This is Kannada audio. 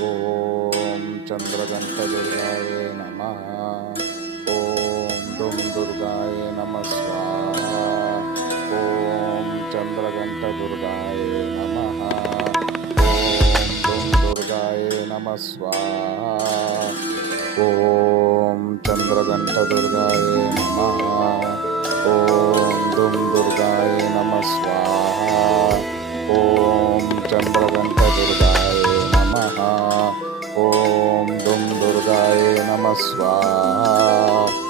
ಓಂ ಚಂದ್ರಘಂಟದುರ್ಗಾಯ ನಮಃ. ಓಂ ದುಂ ದುರ್ಗಾಯ ನಮಃ ಸ್ವಾಹ. ಓಂ ಚಂದ್ರಘಂಟದುರ್ಗಾಯ ನಮಃ. ಓಂ ದುಂ ದುರ್ಗಾಯ ನಮಃ ಸ್ವಾಹ. ಓಂ ಚಂದ್ರಘಂಟದುರ್ಗಾಯ ನಮಃ. ಓಂ ದುಂ ದುರ್ಗಾಯ ನಮಃ ಸ್ವಾಹ. ಓಂ ಚಂದ್ರಘಂಟದುರ್ಗಾಯ ನಮಃ. ಓಂ ದುಂ ದುರ್ಗಾಯ ನಮಃ ಸ್ವಾಹ.